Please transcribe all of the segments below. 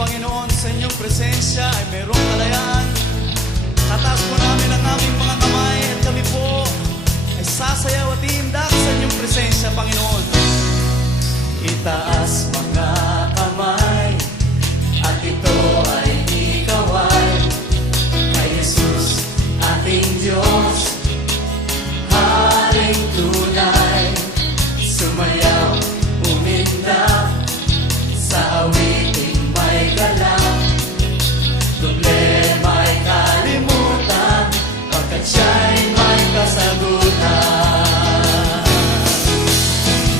Panginoon, sa inyong presensya ay mayroong kalayaan. Tataas po namin ang aming mga kamay at kami po ay sasayaw at iindak sa inyong presensya, Panginoon. Itaas mga kamay at ito ay ikaway kay Jesus ating Diyos, Haring tunay. Sumayaw, umindak sa awiting may galak, problema'y kalimutan pagkat siya'y may kasagutan.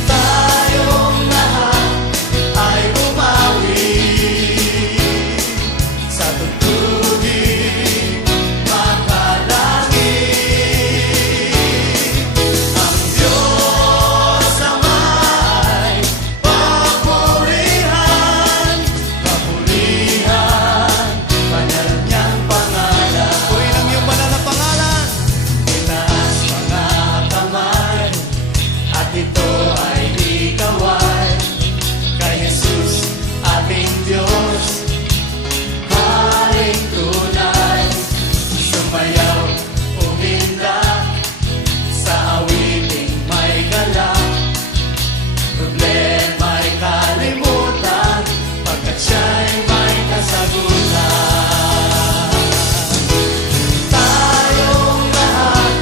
Tayong lahat ay bumawi sa tugtuging makalangit. Ang Diyos Ama'y papurihan, papurihan, banal niyang pangalan. Purihin ang iyong banal na pangalan. Itaas mga kamay at ito ay ikaway kay Jesus ating Diyos, Haring tunay. Sumayaw, umindak sa awiting may galak, problema'y kalimutan pagkat siya'y may kasagutan. Tayong lahat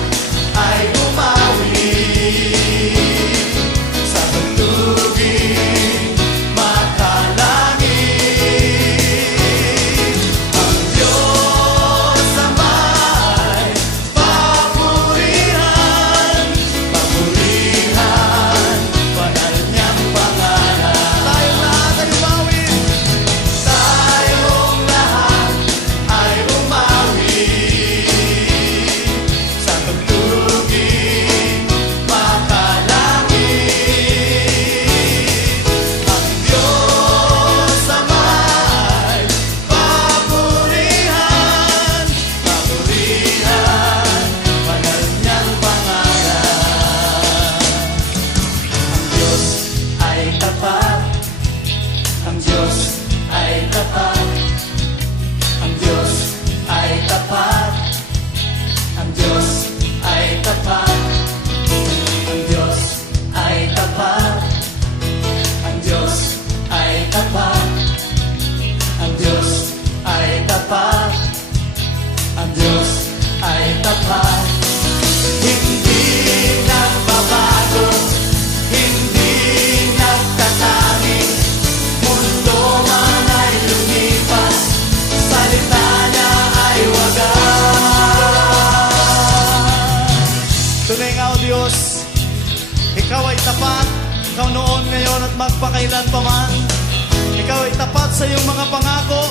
ay bumawi sa tugtuging makalangit. Ang Diyos Ama'y papurihan, papurihan, banal niyang pangalan. Tayong lahat ay umawit. Tayong lahat ay umawi sa tugtuging makalangit. Ang Diyos Ama'y papurihan, papurihan, banal niyang pangalan. Ang Diyos ay tapat, ang Diyos ay tapat, ang Diyos ay tapat, ang Diyos ay tapat, ang Diyos ay tapat, ang Diyos ay tapat, ang Diyos ay tapat, ang Diyos ay tapat. Hindi nagbabago, hindi nagtatanging, mundo man ay lumipas, salita niya ay wagas. Tunay nga, O Diyos, Ikaw ay tapat. Ikaw noon, ngayon at magpakailan pa man. Ikaw ay tapat sa iyong mga pangako.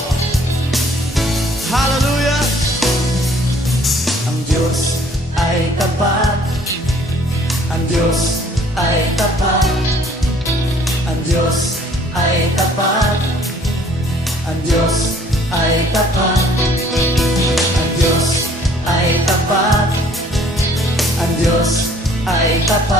Hallelujah! Ang Diyos ay tapat, ang Diyos ay tapat, ang Diyos ay tapat, ang Diyos ay tapat, ang Diyos ay tapat, ang Diyos ay tapat.